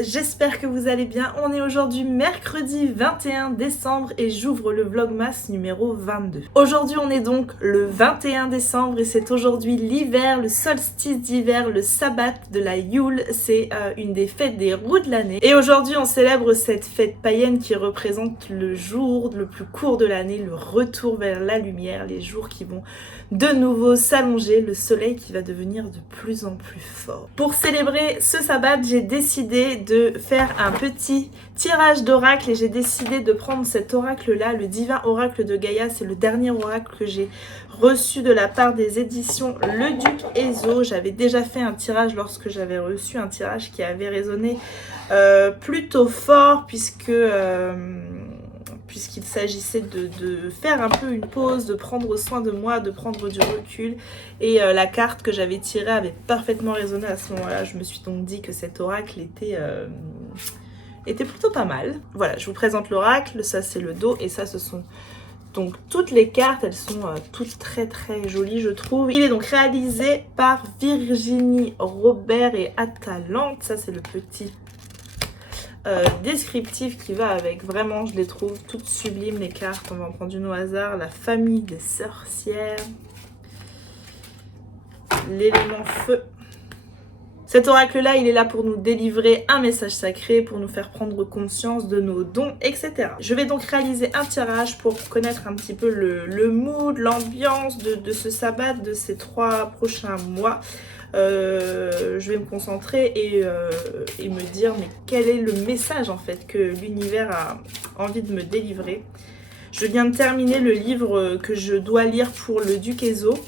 j'espère que vous allez bien. On est aujourd'hui mercredi 21 décembre et j'ouvre le Vlogmas numéro 22. Aujourd'hui on est donc le 21 décembre et c'est aujourd'hui l'hiver, le solstice d'hiver, le sabbat de la Yule. C'est une des fêtes des roues de l'année. Et aujourd'hui on célèbre cette fête païenne qui représente le jour le plus court de l'année, le retour vers la lumière, les jours qui vont de nouveau s'allonger, le soleil qui va devenir de plus en plus fort. Pour célébrer ce sabbat, j'ai décidé de faire un petit tirage d'oracle et j'ai décidé de prendre cet oracle-là, le divin oracle de Gaïa. C'est le dernier oracle que j'ai reçu de la part des éditions Le Duc Ezo. J'avais déjà fait un tirage lorsque j'avais reçu un tirage qui avait résonné plutôt fort puisqu'il s'agissait de faire un peu une pause, de prendre soin de moi, de prendre du recul. Et la carte que j'avais tirée avait parfaitement résonné à ce moment-là. Je me suis donc dit que cet oracle était plutôt pas mal. Voilà, je vous présente l'oracle. Ça, c'est le dos et ça, ce sont donc toutes les cartes. Elles sont toutes très très jolies, je trouve. Il est donc réalisé par Virginie Robert et Atalante. Ça, c'est le petit descriptif qui va avec. Vraiment, je les trouve toutes sublimes, les cartes. On va en prendre une au hasard. La famille des sorcières, l'élément feu. Cet oracle là, il est là pour nous délivrer un message sacré, pour nous faire prendre conscience de nos dons, etc. Je vais donc réaliser un tirage pour connaître un petit peu le mood, l'ambiance de ce sabbat, de ces 3 prochains mois. Je vais me concentrer et me dire mais quel est le message en fait que l'univers a envie de me délivrer. Je viens de terminer le livre que je dois lire pour le Duc Ezo,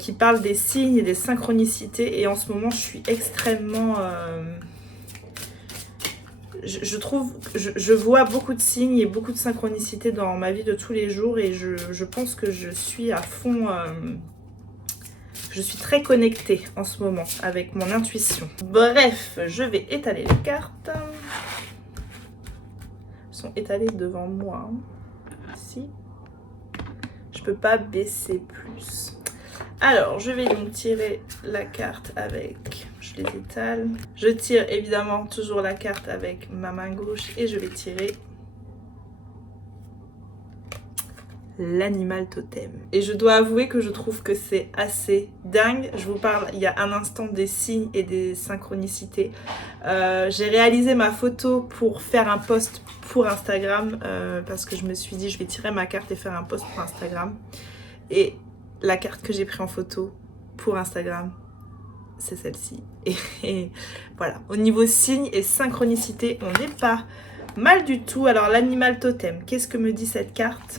qui parle des signes et des synchronicités, et en ce moment je suis extrêmement je vois beaucoup de signes et beaucoup de synchronicités dans ma vie de tous les jours, et je pense que je suis à fond. Je suis très connectée en ce moment avec mon intuition. Bref, je vais étaler les cartes. Elles sont étalées devant moi. Ici. Je peux pas baisser plus. Alors, je vais donc tirer la carte avec... Je les étale. Je tire évidemment toujours la carte avec ma main gauche et je vais tirer l'animal totem. Et je dois avouer que je trouve que c'est assez dingue. Je vous parle il y a un instant des signes et des synchronicités. J'ai réalisé ma photo pour faire un post pour Instagram parce que je me suis dit je vais tirer ma carte et faire un post pour Instagram. Et la carte que j'ai prise en photo pour Instagram, c'est celle-ci. Et voilà, au niveau signes et synchronicité, on n'est pas mal du tout. Alors l'animal totem, qu'est-ce que me dit cette carte ?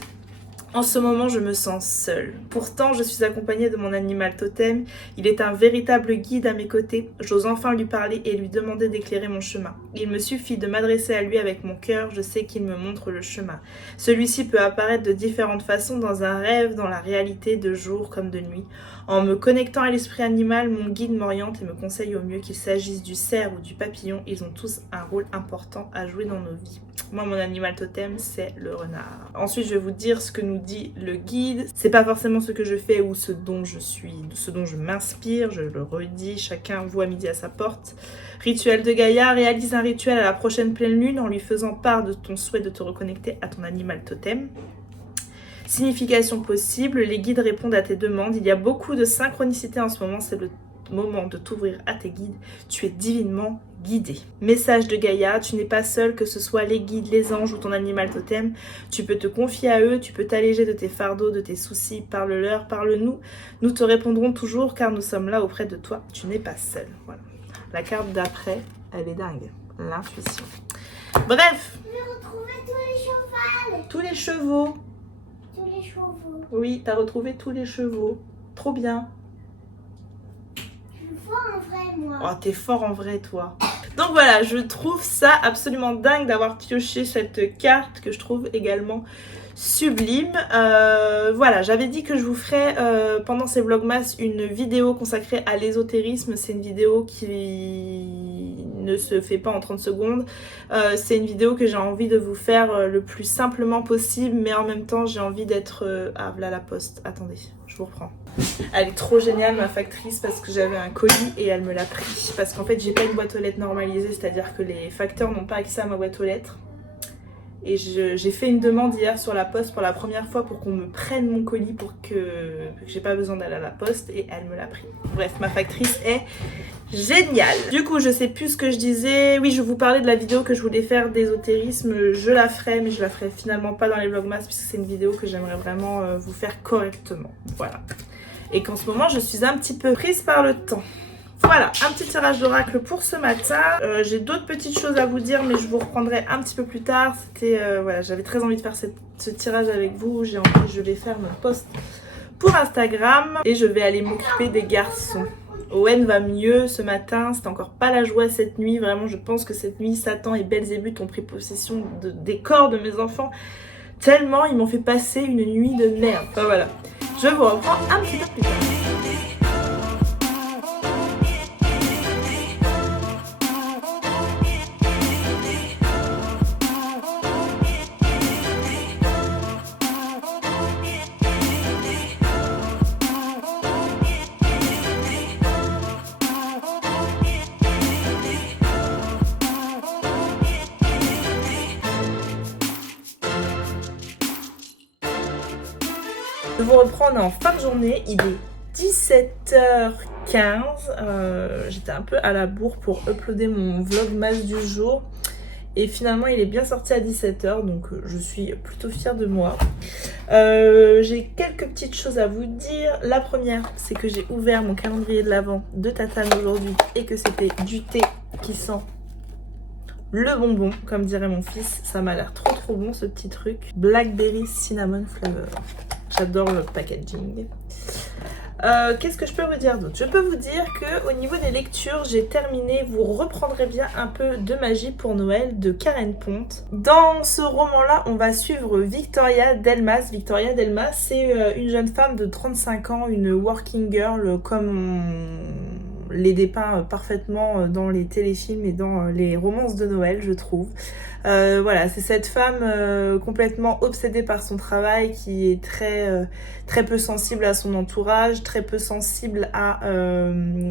En ce moment, je me sens seule. Pourtant, je suis accompagnée de mon animal totem. Il est un véritable guide à mes côtés. J'ose enfin lui parler et lui demander d'éclairer mon chemin. Il me suffit de m'adresser à lui avec mon cœur. Je sais qu'il me montre le chemin. Celui-ci peut apparaître de différentes façons dans un rêve, dans la réalité, de jour comme de nuit. En me connectant à l'esprit animal, mon guide m'oriente et me conseille au mieux, qu'il s'agisse du cerf ou du papillon. Ils ont tous un rôle important à jouer dans nos vies. Moi, mon animal totem, c'est le renard. Ensuite, je vais vous dire ce que nous dit le guide. C'est pas forcément ce que je fais ou ce dont je suis, ce dont je m'inspire. Je le redis, chacun voit midi à sa porte. Rituel de Gaïa, réalise un rituel à la prochaine pleine lune en lui faisant part de ton souhait de te reconnecter à ton animal totem. Signification possible, les guides répondent à tes demandes. Il y a beaucoup de synchronicité en ce moment, c'est le moment de t'ouvrir à tes guides. Tu es divinement guidé. Message de Gaïa, tu n'es pas seul, que ce soit les guides, les anges ou ton animal totem. Tu peux te confier à eux, tu peux t'alléger de tes fardeaux, de tes soucis. Parle-leur, parle-nous. Nous te répondrons toujours car nous sommes là auprès de toi. Tu n'es pas seul. Voilà. La carte d'après, elle est dingue. L'intuition. Bref. J'ai retrouvé tous les chevaux. Tous les chevaux. Tous les chevaux. Oui, t'as retrouvé tous les chevaux. Trop bien. Je suis fort en vrai, moi. Oh, t'es fort en vrai, toi. Donc voilà, je trouve ça absolument dingue d'avoir pioché cette carte que je trouve également sublime. Voilà, j'avais dit que je vous ferais pendant ces vlogmas une vidéo consacrée à l'ésotérisme. C'est une vidéo qui ne se fait pas en 30 secondes. C'est une vidéo que j'ai envie de vous faire le plus simplement possible, mais en même temps j'ai envie d'être... Ah, voilà la poste. Attendez, je vous reprends. Elle est trop géniale ma factrice parce que j'avais un colis et elle me l'a pris. Parce qu'en fait j'ai pas une boîte aux lettres normalisée, c'est-à-dire que les facteurs n'ont pas accès à ma boîte aux lettres. Et j'ai fait une demande hier sur la poste pour la première fois pour qu'on me prenne mon colis pour que j'ai pas besoin d'aller à la poste et elle me l'a pris. Bref, ma factrice est géniale. Du coup, je sais plus ce que je disais. Oui, je vous parlais de la vidéo que je voulais faire d'ésotérisme. Je la ferai, mais je la ferai finalement pas dans les vlogmas puisque c'est une vidéo que j'aimerais vraiment vous faire correctement. Voilà. Et qu'en ce moment, je suis un petit peu prise par le temps. Voilà, un petit tirage d'oracle pour ce matin. J'ai d'autres petites choses à vous dire, mais je vous reprendrai un petit peu plus tard. Voilà, j'avais très envie de faire ce tirage avec vous. Je vais faire mon post pour Instagram et je vais aller m'occuper des garçons. Owen va mieux ce matin, c'était encore pas la joie cette nuit. Vraiment, je pense que cette nuit, Satan et Belzébuth ont pris possession des corps de mes enfants. Tellement ils m'ont fait passer une nuit de merde. Enfin voilà, je vous reprends un petit peu plus tard. Je vous reprends, on est en fin de journée, il est 17h15, j'étais un peu à la bourre pour uploader mon vlogmas du jour et finalement il est bien sorti à 17h donc je suis plutôt fière de moi. J'ai quelques petites choses à vous dire. La première, c'est que j'ai ouvert mon calendrier de l'Avent de Tatane aujourd'hui et que c'était du thé qui sent le bonbon, comme dirait mon fils. Ça m'a l'air trop bon ce petit truc. Blackberry Cinnamon Flavor. J'adore le packaging. Qu'est-ce que je peux vous dire d'autre? Je peux vous dire qu'au niveau des lectures, j'ai terminé. Vous reprendrez bien un peu de magie pour Noël de Karen Ponte. Dans ce roman-là, on va suivre Victoria Delmas. Victoria Delmas, c'est une jeune femme de 35 ans, une working girl comme on les dépeint parfaitement dans les téléfilms et dans les romances de Noël, je trouve. Voilà, c'est cette femme complètement obsédée par son travail qui est très peu sensible à son entourage, très peu sensible à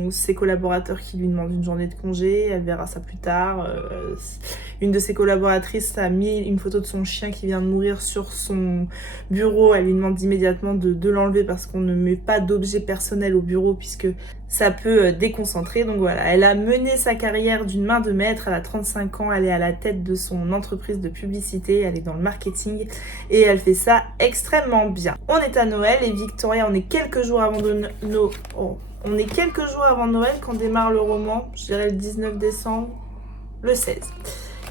ses collaborateurs qui lui demandent une journée de congé. Elle verra ça plus tard. Une de ses collaboratrices a mis une photo de son chien qui vient de mourir sur son bureau. Elle lui demande immédiatement de l'enlever parce qu'on ne met pas d'objet personnel au bureau puisque ça peut déconcentrer. Donc voilà, elle a mené sa carrière d'une main de maître. Elle a 35 ans, elle est à la tête de son entreprise de publicité, elle est dans le marketing et elle fait ça extrêmement bien. On est à Noël et Victoria, on est quelques jours avant Noël quand démarre le roman, je dirais le 19 décembre, le 16.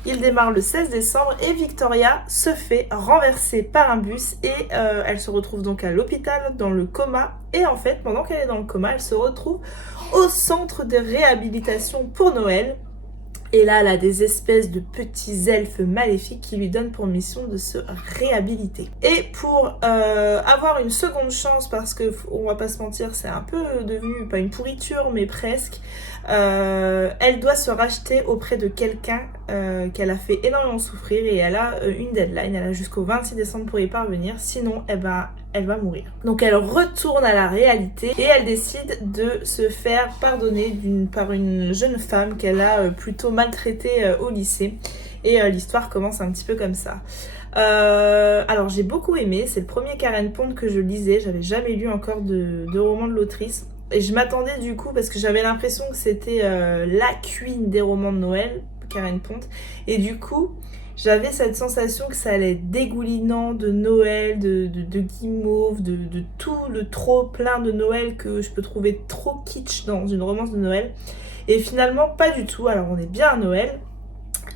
Il démarre le 16 décembre et Victoria se fait renverser par un bus et elle se retrouve donc à l'hôpital dans le coma. Et en fait, pendant qu'elle est dans le coma, elle se retrouve au centre de réhabilitation pour Noël. Et là, elle a des espèces de petits elfes maléfiques qui lui donnent pour mission de se réhabiliter. Et pour avoir une seconde chance, parce que on va pas se mentir, c'est un peu devenu, pas une pourriture, mais presque, elle doit se racheter auprès de quelqu'un qu'elle a fait énormément souffrir et elle a une deadline, elle a jusqu'au 26 décembre pour y parvenir, sinon elle va mourir. Donc elle retourne à la réalité et elle décide de se faire pardonner par une jeune femme qu'elle a plutôt maltraitée au lycée. Et l'histoire commence un petit peu comme ça. Alors j'ai beaucoup aimé, c'est le premier Karen Ponte que je lisais, j'avais jamais lu encore de roman de l'autrice. Et je m'attendais du coup, parce que j'avais l'impression que c'était la queen des romans de Noël, Karen Ponte. Et du coup, j'avais cette sensation que ça allait être dégoulinant de Noël, de guimauve, de tout le trop plein de Noël que je peux trouver trop kitsch dans une romance de Noël. Et finalement, pas du tout. Alors on est bien à Noël.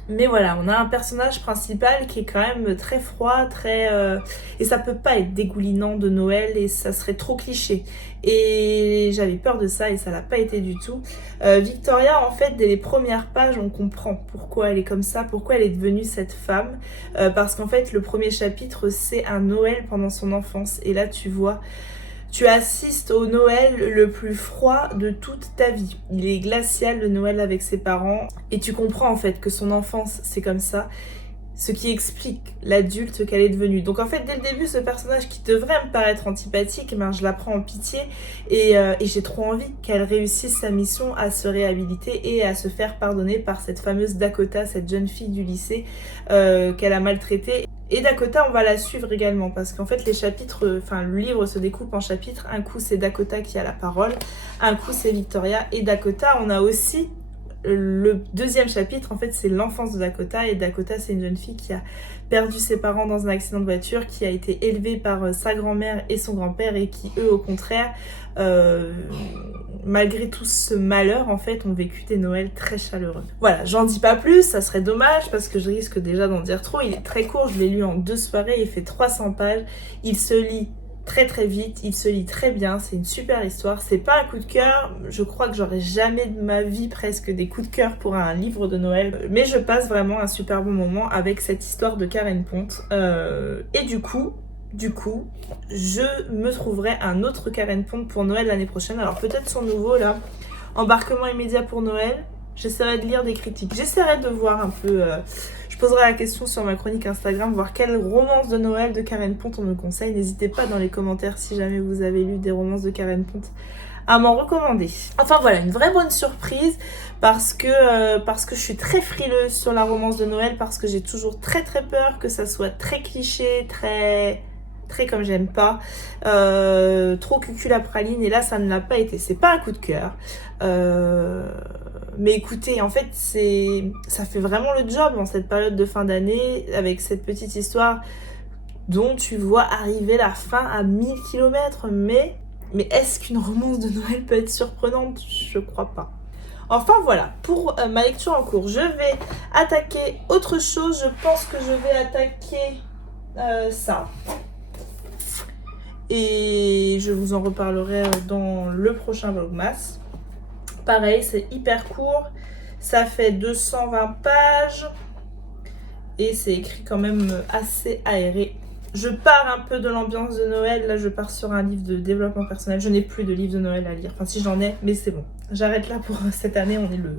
Mais voilà, on a un personnage principal qui est quand même très froid, et ça peut pas être dégoulinant de Noël et ça serait trop cliché. Et j'avais peur de ça et ça l'a pas été du tout. Victoria, en fait, dès les premières pages, on comprend pourquoi elle est comme ça, pourquoi elle est devenue cette femme. Parce qu'en fait, le premier chapitre, c'est un Noël pendant son enfance. Et là, tu assistes au Noël le plus froid de toute ta vie. Il est glacial le Noël avec ses parents et tu comprends en fait que son enfance c'est comme ça ce qui explique l'adulte qu'elle est devenue. Donc en fait, dès le début, ce personnage qui devrait me paraître antipathique, ben, je la prends en pitié et j'ai trop envie qu'elle réussisse sa mission à se réhabiliter et à se faire pardonner par cette fameuse Dakota, cette jeune fille du lycée qu'elle a maltraitée. Et Dakota, on va la suivre également parce qu'en fait, les chapitres, le livre se découpe en chapitres. Un coup, c'est Dakota qui a la parole, un coup, c'est Victoria. Et Dakota, on a aussi le deuxième chapitre, en fait, c'est l'enfance de Dakota. Et Dakota, c'est une jeune fille qui a perdu ses parents dans un accident de voiture, qui a été élevée par sa grand-mère et son grand-père et qui, eux, au contraire, malgré tout ce malheur, en fait, ont vécu des Noëls très chaleureux. Voilà, j'en dis pas plus, ça serait dommage parce que je risque déjà d'en dire trop. Il est très court, je l'ai lu en 2 soirées, il fait 300 pages, il se lit très très vite, il se lit très bien, c'est une super histoire, c'est pas un coup de cœur, je crois que j'aurai jamais de ma vie presque des coups de cœur pour un livre de Noël, mais je passe vraiment un super bon moment avec cette histoire de Karen Ponte, et du coup, je me trouverai un autre Karen Ponte pour Noël l'année prochaine, alors peut-être son nouveau là, Embarquement immédiat pour Noël, j'essaierai de lire des critiques, j'essaierai de voir un peu... Je poserai la question sur ma chronique Instagram, voir quelle romance de Noël de Karen Ponte on me conseille. N'hésitez pas dans les commentaires si jamais vous avez lu des romances de Karen Ponte à m'en recommander. Enfin voilà, une vraie bonne surprise parce que je suis très frileuse sur la romance de Noël, parce que j'ai toujours très très peur que ça soit très cliché, très comme j'aime pas, trop cucul à praline, et là ça ne l'a pas été. C'est pas un coup de cœur. Mais écoutez, en fait, ça fait vraiment le job dans cette période de fin d'année, avec cette petite histoire dont tu vois arriver la fin à 1000 km. Mais est-ce qu'une romance de Noël peut être surprenante? Je crois pas. Enfin voilà, pour ma lecture en cours, je vais attaquer autre chose. Je pense que je vais attaquer ça. Et je vous en reparlerai dans le prochain Vlogmas. Pareil, c'est hyper court, ça fait 220 pages et c'est écrit quand même assez aéré. Je pars un peu de l'ambiance de Noël, là je pars sur un livre de développement personnel. Je n'ai plus de livre de Noël à lire, enfin si j'en ai, mais c'est bon. J'arrête là pour cette année, on est le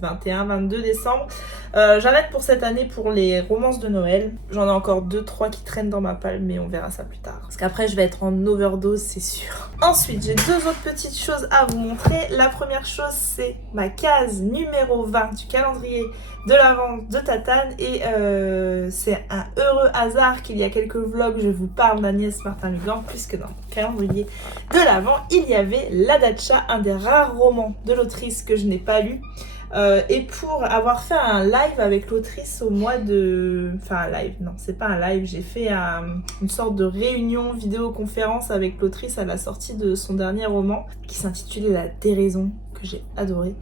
21, 22 décembre. J'arrête pour cette année pour les romances de Noël. J'en ai encore 2-3 qui traînent dans ma palle, mais on verra ça plus tard. Parce qu'après, je vais être en overdose, c'est sûr. Ensuite, j'ai 2 autres petites choses à vous montrer. La première chose, c'est ma case numéro 20 du calendrier de l'Avent de Tatane. Et c'est un heureux hasard qu'il y a quelques vlogs, je vous parle d'Agnès Martin-Lugan, puisque dans le calendrier de l'Avent, il y avait La Datcha, un des rares romans de l'autrice que je n'ai pas lu. Et pour avoir fait un live avec l'autrice au mois de... Enfin un live, non c'est pas un live, j'ai fait une sorte de réunion vidéoconférence avec l'autrice à la sortie de son dernier roman qui s'intitulait La Déraison, que j'ai adoré.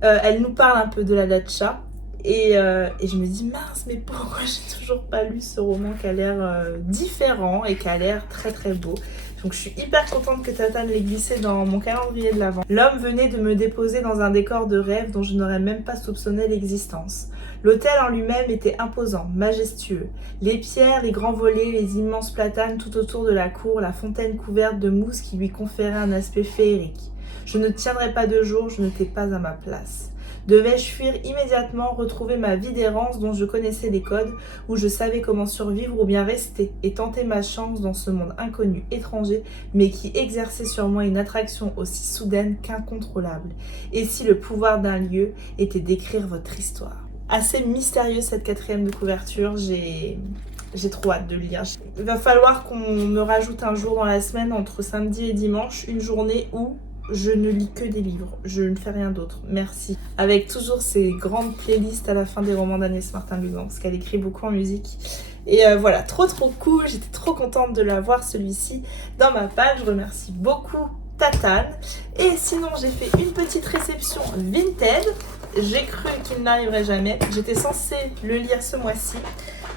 Elle nous parle un peu de La Datcha et je me dis mince, mais pourquoi j'ai toujours pas lu ce roman qui a l'air différent et qui a l'air très très beau. Donc je suis hyper contente que Tatane l'ait glissé dans mon calendrier de l'Avent. L'homme venait de me déposer dans un décor de rêve dont je n'aurais même pas soupçonné l'existence. L'hôtel en lui-même était imposant, majestueux. Les pierres, les grands volets, les immenses platanes tout autour de la cour, la fontaine couverte de mousse qui lui conférait un aspect féerique. Je ne tiendrais pas 2 jours, je n'étais pas à ma place. Devais-je fuir immédiatement, retrouver ma vie d'errance dont je connaissais les codes, où je savais comment survivre, ou bien rester et tenter ma chance dans ce monde inconnu, étranger, mais qui exerçait sur moi une attraction aussi soudaine qu'incontrôlable? Et si le pouvoir d'un lieu était d'écrire votre histoire? Assez mystérieuse cette 4e de couverture, j'ai trop hâte de le lire. Il va falloir qu'on me rajoute un jour dans la semaine, entre samedi et dimanche, une journée où je ne lis que des livres, je ne fais rien d'autre, merci. Avec toujours ces grandes playlists à la fin des romans d'Agnès Martin-Lugan, parce qu'elle écrit beaucoup en musique. Et voilà, trop cool, j'étais trop contente de l'avoir celui-ci dans ma page. Je remercie beaucoup Tatane. Et sinon, j'ai fait une petite réception Vinted. J'ai cru qu'il n'arriverait jamais. J'étais censée le lire ce mois-ci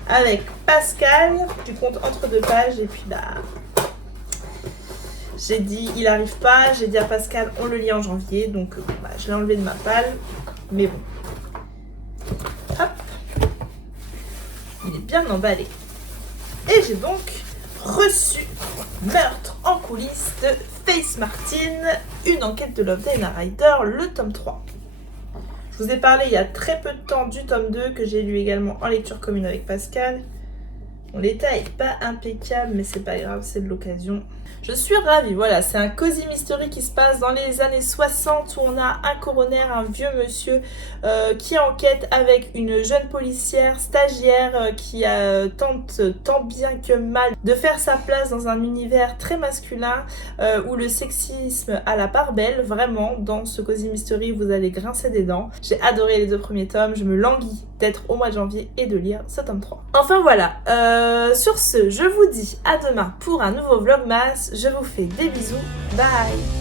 avec Pascal du compte Entre 2 pages. Et puis j'ai dit il arrive pas, j'ai dit à Pascal on le lit en janvier, donc je l'ai enlevé de ma palle, mais bon. Hop, il est bien emballé. Et j'ai donc reçu Meurtre en coulisses de Faith Martin, une enquête de Loveday Ryder, le tome 3. Je Je vous ai parlé il y a très peu de temps du tome 2 que j'ai lu également en lecture commune avec Pascal. Bon, l'état est pas impeccable, mais c'est pas grave, c'est de l'occasion. Je suis ravie, voilà, c'est un cosy mystery qui se passe dans les années 60 où on a un coroner, un vieux monsieur qui enquête avec une jeune policière stagiaire qui tente tant bien que mal de faire sa place dans un univers très masculin où le sexisme a la part belle, vraiment, dans ce cosy mystery vous allez grincer des dents. J'ai adoré les 2 premiers tomes, je me languis d'être au mois de janvier et de lire ce tome 3. Enfin voilà, sur ce, je vous dis à demain pour un nouveau vlogmas. Je vous fais des bisous. Bye!